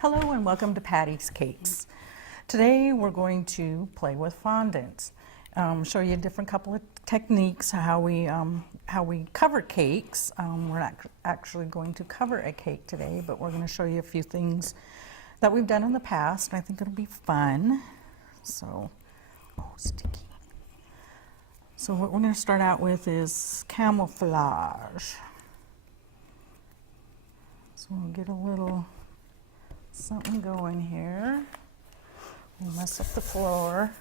Hello and welcome to Patty's Cakes. Today we're going to play with fondant. Show you a different couple of techniques how we cover cakes. We're not actually going to cover a cake today, but we're going to show you a few things that we've done in the past. I think it'll be fun. So, oh, sticky. So what we're going to start out with is camouflage. So we'll get a little something going here. We'll mess up the floor.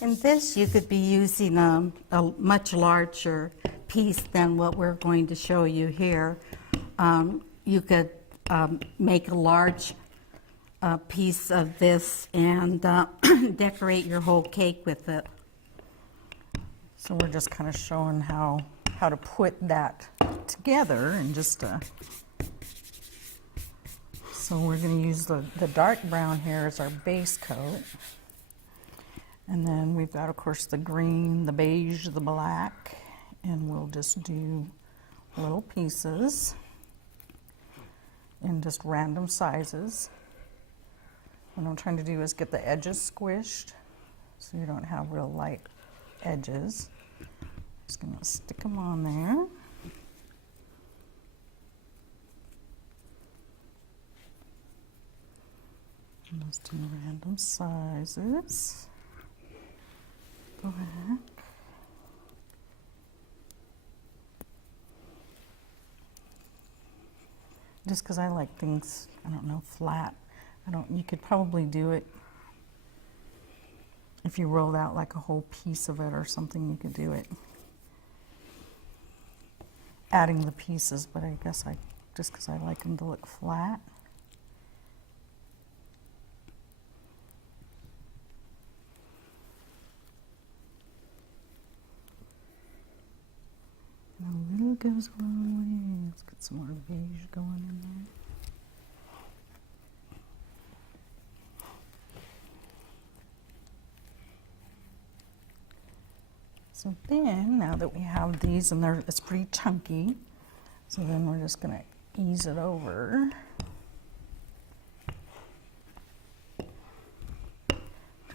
In this, you could be using a much larger piece than what we're going to show you here. You could make a large piece of this and decorate your whole cake with it. So we're just kind of showing how to put that together and just so we're going to use the dark brown here as our base coat. And then we've got, of course, the green, the beige, the black, and we'll just do little pieces in just random sizes. What I'm trying to do is get the edges squished so you don't have real light edges. Just going to stick them on there. Just in random sizes. Go back. Just because I like things, I don't know, flat. You could probably do it if you rolled out like a whole piece of it or something, you could do it. Adding the pieces, but I guess just because I like them to look flat. A little goes a long way. Let's get some more beige going in there. So then, now that we have these, and it's pretty chunky, so then we're just going to ease it over.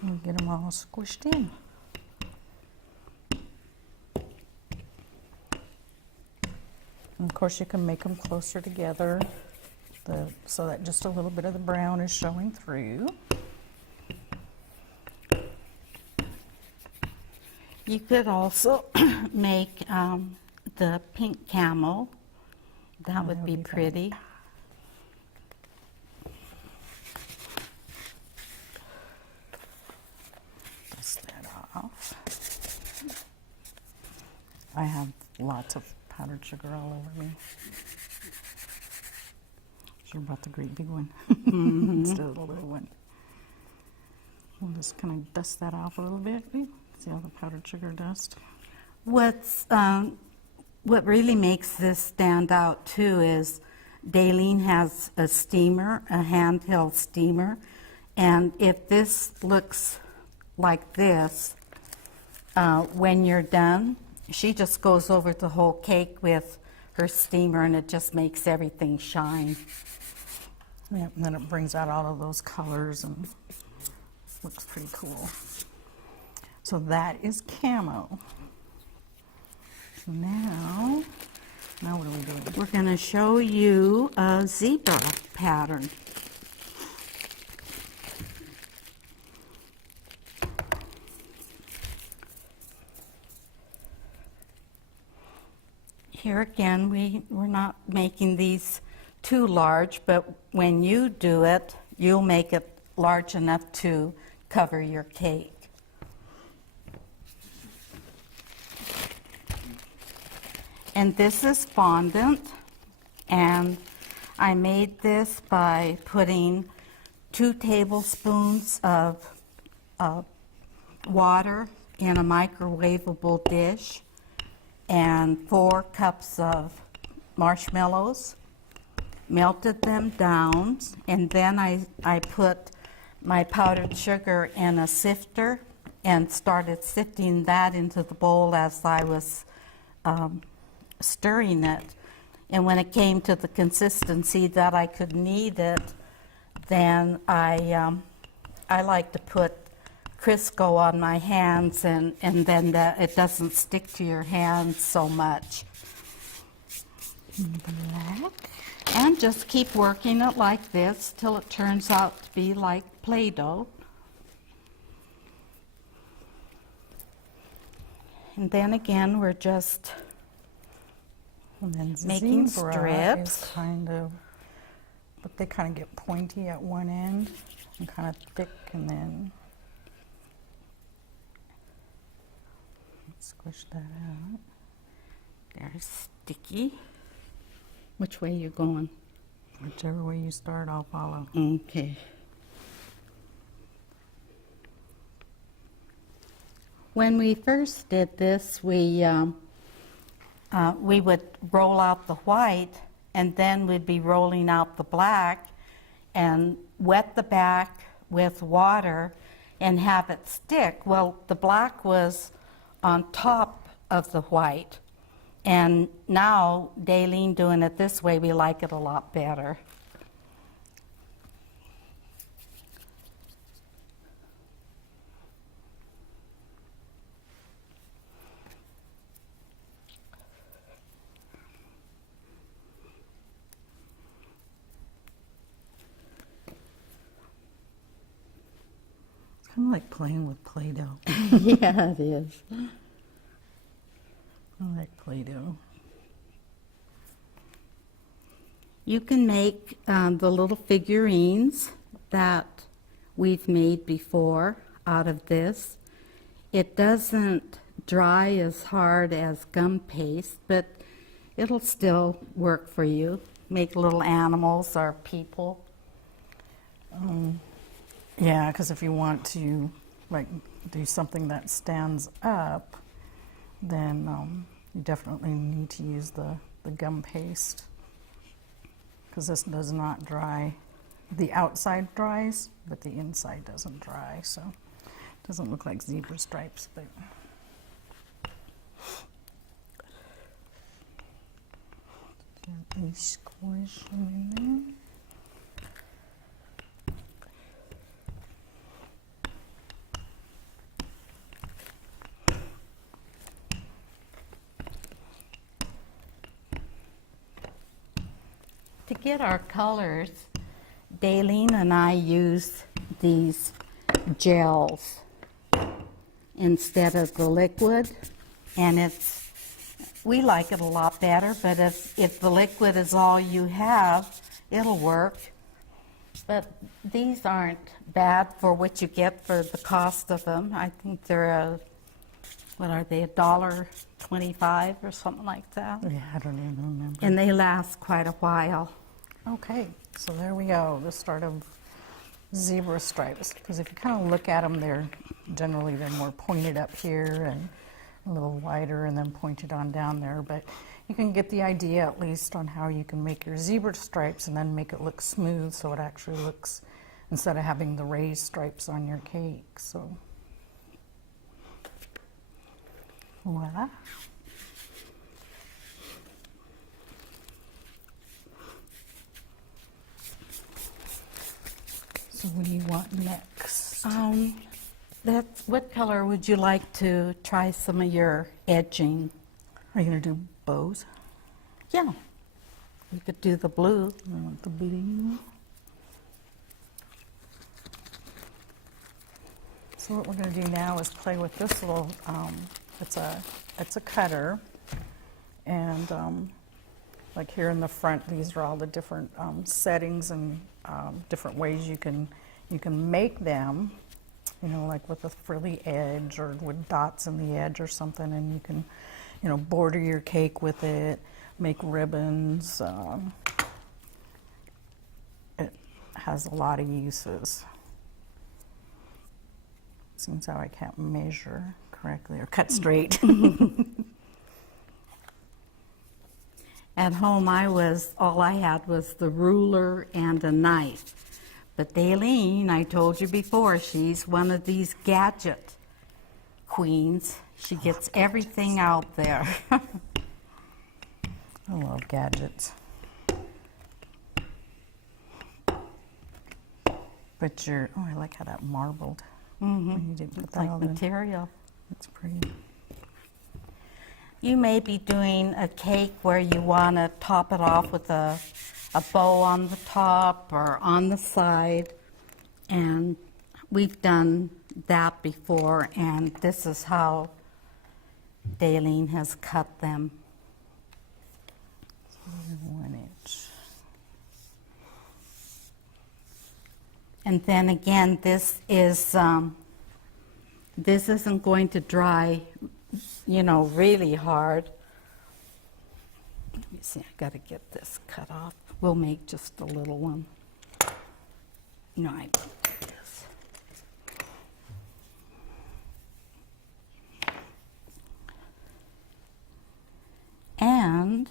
And we get them all squished in. And of course, you can make them closer together so that just a little bit of the brown is showing through. You could also make the pink camel. That would be pretty. Dust that off. I have lots of powdered sugar all over me. Sure brought the great big one instead of the little one. We'll just kind of dust that off a little bit. See all the powdered sugar dust? What really makes this stand out too is Dalene has a steamer, a handheld steamer, and if this looks like this, when you're done, she just goes over the whole cake with her steamer and it just makes everything shine. Yep, and then it brings out all of those colors and looks pretty cool. So that is camo. So now what are we doing? We're going to show you a zebra pattern. Here again, we're not making these too large, but when you do it, you'll make it large enough to cover your cake. And this is fondant, and I made this by putting 2 tablespoons of water in a microwavable dish and 4 cups of marshmallows, melted them down, and then I put my powdered sugar in a sifter and started sifting that into the bowl as I was stirring it. And when it came to the consistency that I could knead it, then I like to put Crisco on my hands, and then it doesn't stick to your hands so much. Black. And just keep working it like this till it turns out to be like Play-Doh. And then again, we're just And then making zebra strips. is kind of, but they kind of get pointy at one end and kind of thick, and then squish that out. They're sticky. Which way you going? Whichever way you start, I'll follow. Okay. When we first did this, we would roll out the white, and then we'd be rolling out the black and wet the back with water and have it stick. Well, the black was on top of the white. And now, Dalene doing it this way, we like it a lot better. It's kind of like playing with Play-Doh. Yeah, it is. I like Play-Doh. You can make the little figurines that we've made before out of this. It doesn't dry as hard as gum paste, but it'll still work for you. Make little animals or people. Yeah, because if you want to like do something that stands up, then you definitely need to use the gum paste, because this does not dry. The outside dries, but the inside doesn't dry, so it doesn't look like zebra stripes, but gently squish them in there. To get our colors, Dalene and I use these gels instead of the liquid, and we like it a lot better, but if the liquid is all you have, it'll work. But these aren't bad for what you get for the cost of them. I think they're what are they, $1.25 or something like that? Yeah, I don't even remember. And they last quite a while. Okay, so there we go, the start of zebra stripes. Because if you kind of look at them, they're more pointed up here and a little wider, and then pointed on down there. But you can get the idea at least on how you can make your zebra stripes and then make it look smooth, so it actually looks, instead of having the raised stripes on your cake. So voila. So what do you want next? What color would you like to try some of your edging? Are you going to do bows? Yeah, you could do the blue. I want the blue. So what we're going to do now is play with this little, it's a cutter, and like here in the front, these are all the different settings and different ways you can make them, you know, like with a frilly edge or with dots in the edge or something, and you can, you know, border your cake with it, make ribbons. It has a lot of uses. Seems how I can't measure correctly or cut straight. At home, all I had was the ruler and a knife. But Dalene, I told you before, she's one of these gadget queens. She gets everything out there. I love gadgets. But oh, I like how that marbled. When you didn't put It's that like all in. material. It's pretty. You may be doing a cake where you want to top it off with a bow on the top or on the side. And we've done that before, and this is how Dalene has cut them. 1 inch. And then again, this isn't going to dry, you know, really hard. Let me see, I got to get this cut off. We'll make just a little one. No, I don't do this. And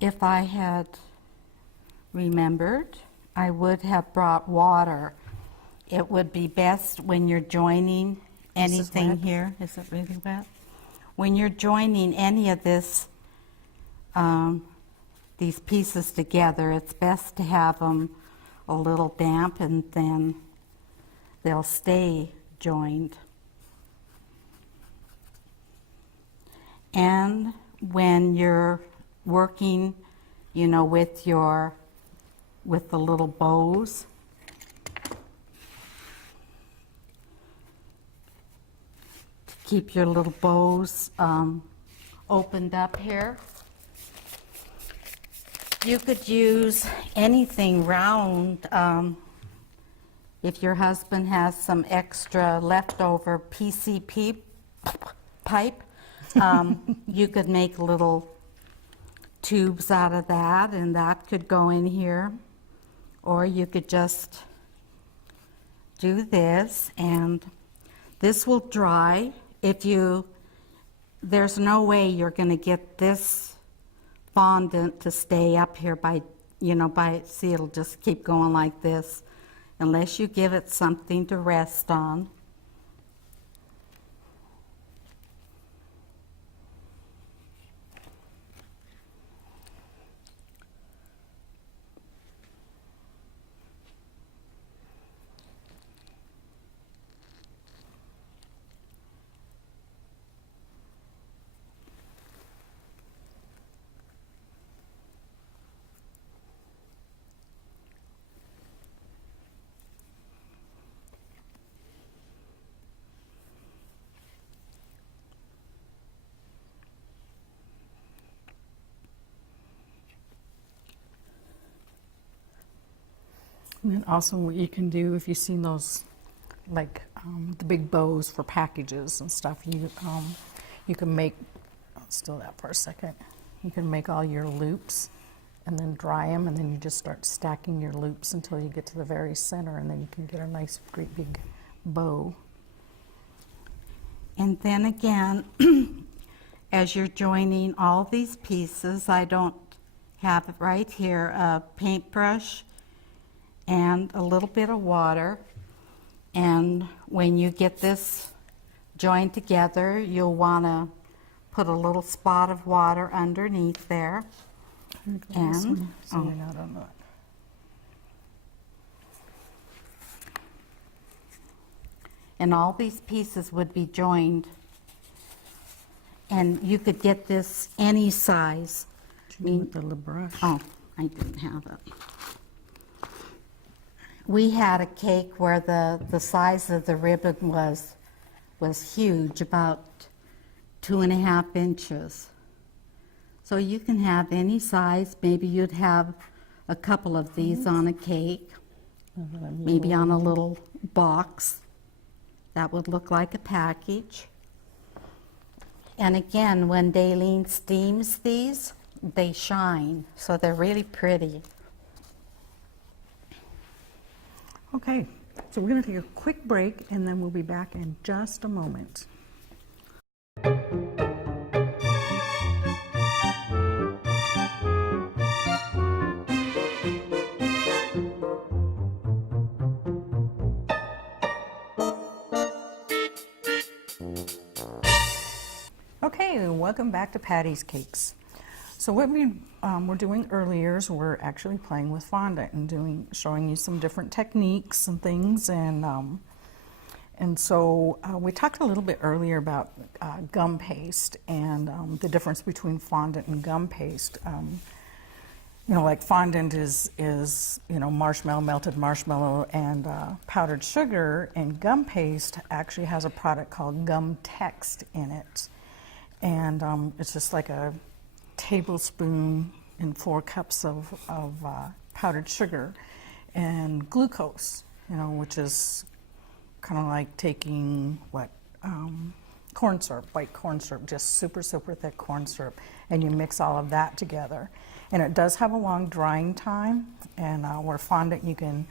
if I had remembered, I would have brought water. It would be best when you're joining anything wet? here. Is it really wet? When you're joining any of this, these pieces together, it's best to have them a little damp, and then they'll stay joined. And when you're working, you know, with the little bows, to keep your little bows opened up here. You could use anything round. If your husband has some extra leftover PCP pipe, you could make little tubes out of that, and that could go in here. Or you could just do this, and this will dry. There's no way you're going to get this fondant to stay up here see, it'll just keep going like this unless you give it something to rest on. And then also what you can do, if you've seen those, like the big bows for packages and stuff, you can make, I'll still that for a second, you can make all your loops and then dry them, and then you just start stacking your loops until you get to the very center, and then you can get a nice great big bow. And then again, as you're joining all these pieces, I don't have it right here, a paintbrush and a little bit of water. And when you get this joined together, you'll want to put a little spot of water underneath there. And So you're not on that. and all these pieces would be joined. And you could get this any size. With the little brush. Oh, I didn't have it. We had a cake where the size of the ribbon was huge, about 2.5 inches. So you can have any size. Maybe you'd have a couple of these on a cake, maybe on a little box. That would look like a package. And again, when Dalene steams these, they shine, so they're really pretty. Okay, so we're going to take a quick break, and then we'll be back in just a moment. Okay, welcome back to Patty's Cakes. So what we were doing earlier is we're actually playing with fondant and showing you some different techniques and things, and so we talked a little bit earlier about gum paste and the difference between fondant and gum paste. You know, like fondant is you know, marshmallow, melted marshmallow, and powdered sugar, and gum paste actually has a product called Gumpaste in it, and it's just like a tablespoon in 4 cups of powdered sugar and glucose, you know, which is kind of like taking corn syrup, white corn syrup, just super thick corn syrup, and you mix all of that together. And it does have a long drying time, and where fondant, you can,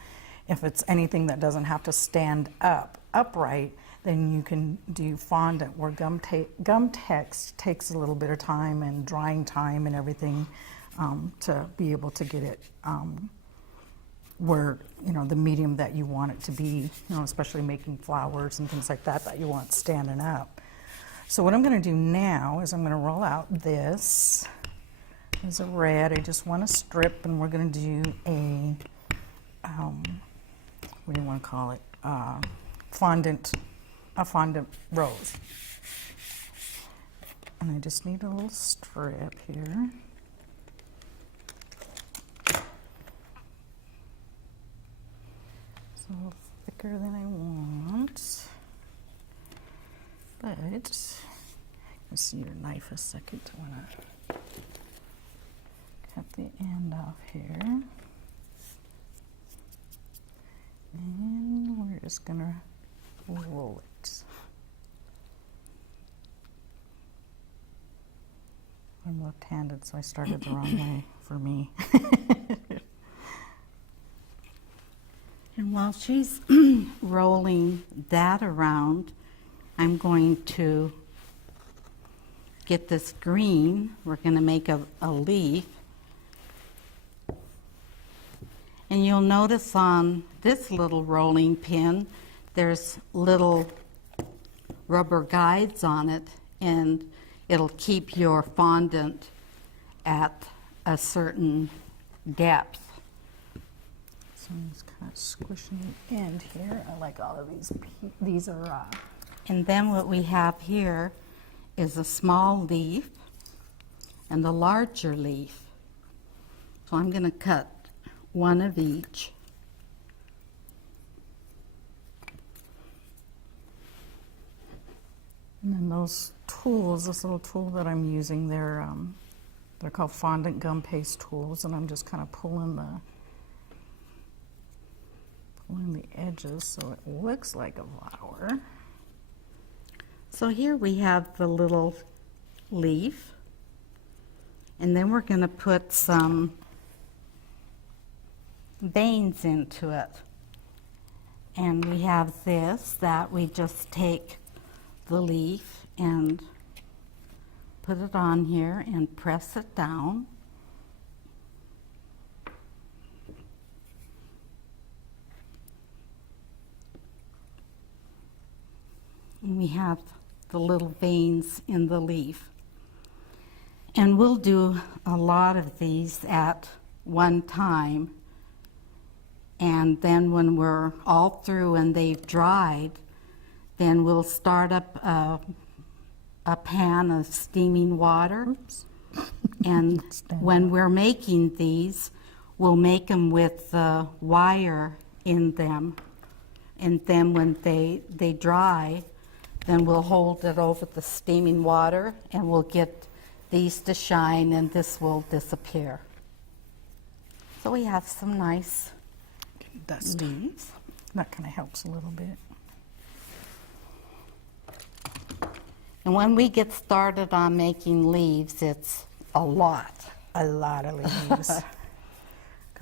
if it's anything that doesn't have to stand upright, then you can do fondant, where Gumpaste takes a little bit of time and drying time and everything to be able to get it where, you know, the medium that you want it to be, you know, especially making flowers and things like that that you want standing up. So what I'm going to do now is I'm going to roll out this. There's a red. I just want a strip, and we're going to do a what do you want to call it? A fondant rose. And I just need a little strip here. It's a little thicker than I want. But let's see your knife a second. I want to cut the end off here. And we're just going to roll it. I'm left-handed, so I started the wrong way for me. And while she's rolling that around, I'm going to get this green. We're going to make a leaf. And you'll notice on this little rolling pin, there's little rubber guides on it, and it'll keep your fondant at a certain depth. So I'm just kind of squishing the end here. I like all of these. These are And then what we have here is a small leaf and a larger leaf. So I'm going to cut one of each. And then those tools, this little tool that I'm using, they're called Fondant Gumpaste tools, and I'm just kind of pulling the edges so it looks like a flower. So here we have the little leaf, and then we're going to put some veins into it. And we have this that we just take the leaf and put it on here and press it down. And we have the little veins in the leaf. And we'll do a lot of these at one time. And then when we're all through and they've dried, then we'll start up a pan of steaming water. Oops. And when we're making these, we'll make them with the wire in them. And then when they dry, then we'll hold it over the steaming water, and we'll get these to shine, and this will disappear. So we have some nice leaves. That kind of helps a little bit. And when we get started on making leaves, it's a lot. A lot of leaves.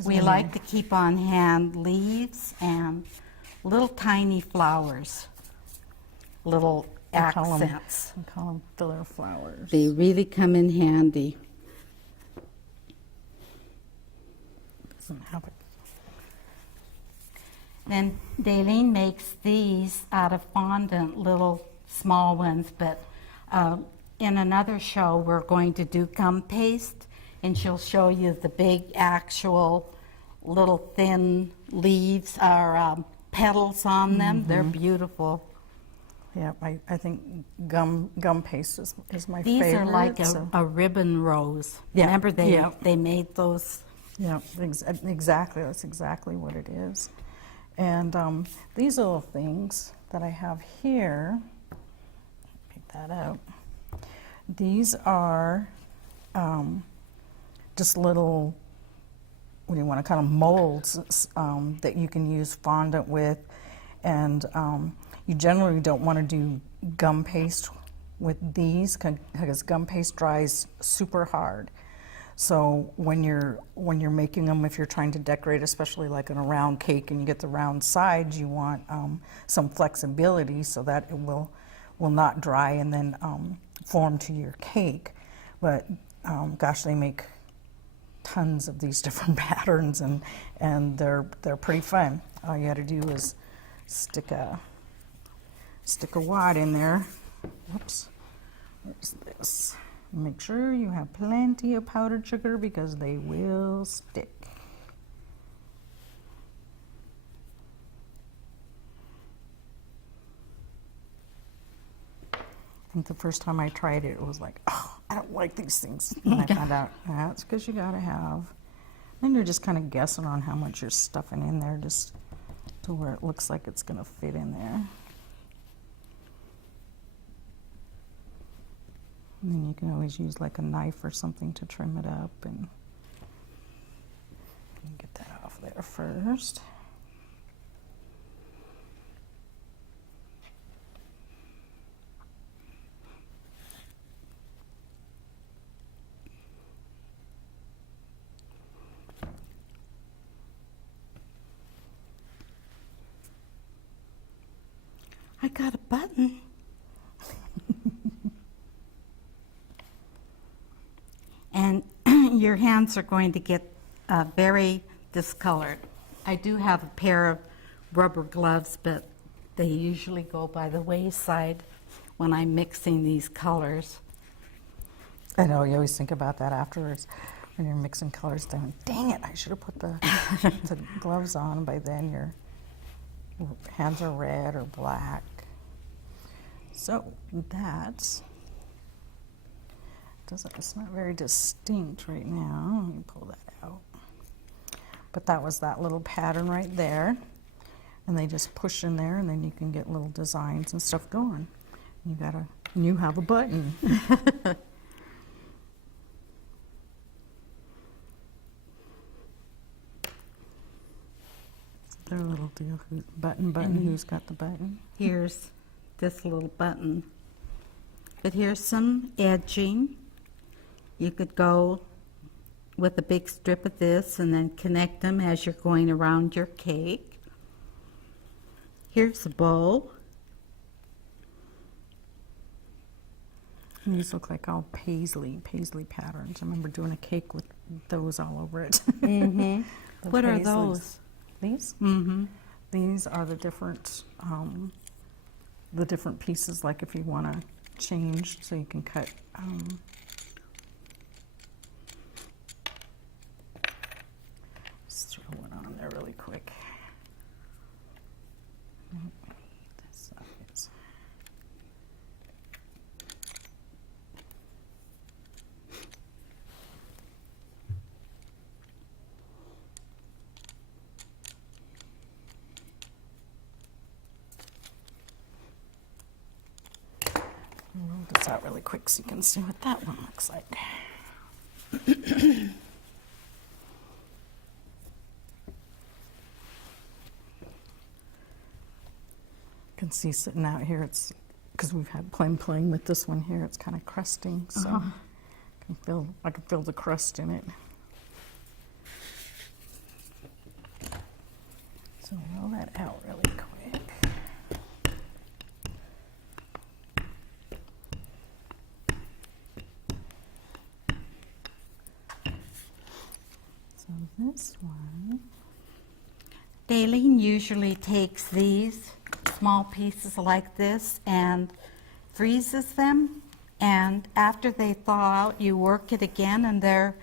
We like to keep on hand leaves and little tiny flowers, little accents. We call them filler flowers. They really come in handy. Doesn't have it. Then Dalene makes these out of fondant, little small ones, but in another show we're going to do gum paste, and she'll show you the big actual little thin leaves or petals on them. They're beautiful. Yeah, I think gum paste is my These favorite. are like so- a ribbon rose. Yeah, Remember yeah. they made those? Yeah, exactly. That's exactly what it is. And these little things that I have here, pick that out. These are just little, what do you want to kind of molds that you can use fondant with. And you generally don't want to do gum paste with these because gum paste dries super hard. So when you're making them, if you're trying to decorate, especially like in a round cake and you get the round sides, you want some flexibility so that it will not dry and then form to your cake. But gosh, they make tons of these different patterns and they're pretty fun. All you got to do is stick a wad in there. Whoops. Where's this? Make sure you have plenty of powdered sugar because they will stick. I think the first time I tried it, it was like, oh, I don't like these things. And I found out that's because you gotta have, and you're just kind of guessing on how much you're stuffing in there just to where it looks like it's gonna fit in there. And then you can always use like a knife or something to trim it up and get that off there first. I got a button. And your hands are going to get very discolored. I do have a pair of rubber gloves, but they usually go by the wayside when I'm mixing these colors. I know, you always think about that afterwards when you're mixing colors down. Dang it, I should have put the gloves on. By then your hands are red or black. So that's, it's not very distinct right now. Let me pull that out. But that was that little pattern right there. And they just push in there and then you can get little designs and stuff going. You have a button. Their little deal, button, who's got the button? Here's this little button. But here's some edging. You could go with a big strip of this and then connect them as you're going around your cake. Here's a bow. These look like all paisley patterns. I remember doing a cake with those all over it. Mm-hmm. What are paisleys. those? These? Mm-hmm. These are the different pieces, like if you want to change, so you can cut. Just throw one on there really quick. This size. Roll this out really quick so you can see what that one looks like. You can see sitting out here, it's because we've had playing with this one here, it's kind of crusting, so I can feel the crust in it. So roll that out really quick. So this one, Dalene usually takes these small pieces like this and freezes them, and after they thaw out you work it again and they're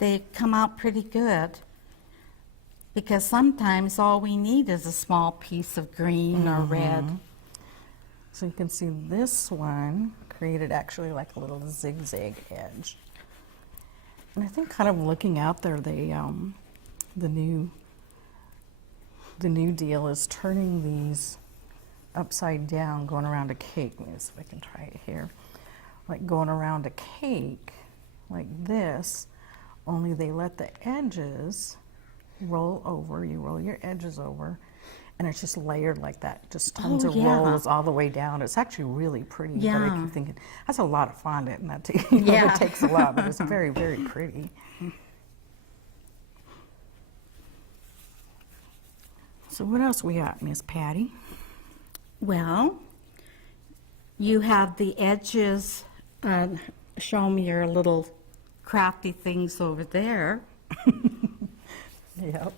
they come out pretty good. Because sometimes all we need is a small piece of green or red. So you can see this one created actually like a little zigzag edge. And I think kind of looking out there, they, the new deal is turning these upside down, going around a cake. Let me see if I can try it here. Like going around a cake like this, only they let the edges roll over. You roll your edges over, and it's just layered like that. Just tons of rolls all the way down. It's actually really pretty. But I keep thinking, that's a lot of fondant, and that it takes a lot, but it's very, very pretty. So what else we got, Miss Patty? Well, you have the edges. Show me your little crafty things over there. Yep.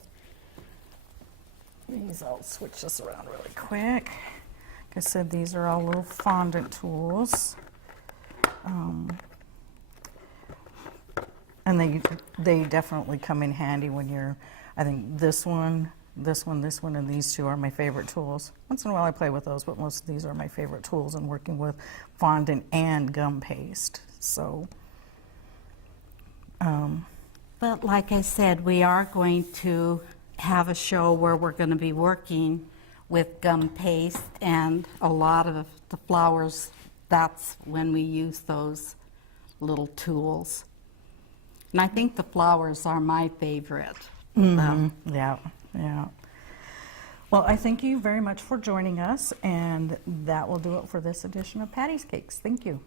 These, I'll switch this around really quick. Like I said, these are all little fondant tools. And they definitely come in handy when you're, I think this one, and these two are my favorite tools. Once in a while I play with those, but most of these are my favorite tools in working with fondant and gum paste. So, But like I said, we are going to have a show where we're going to be working with gum paste, and a lot of the flowers, that's when we use those little tools. And I think the flowers are my favorite. Yeah. Well, I thank you very much for joining us, and that will do it for this edition of Patty's Cakes. Thank you.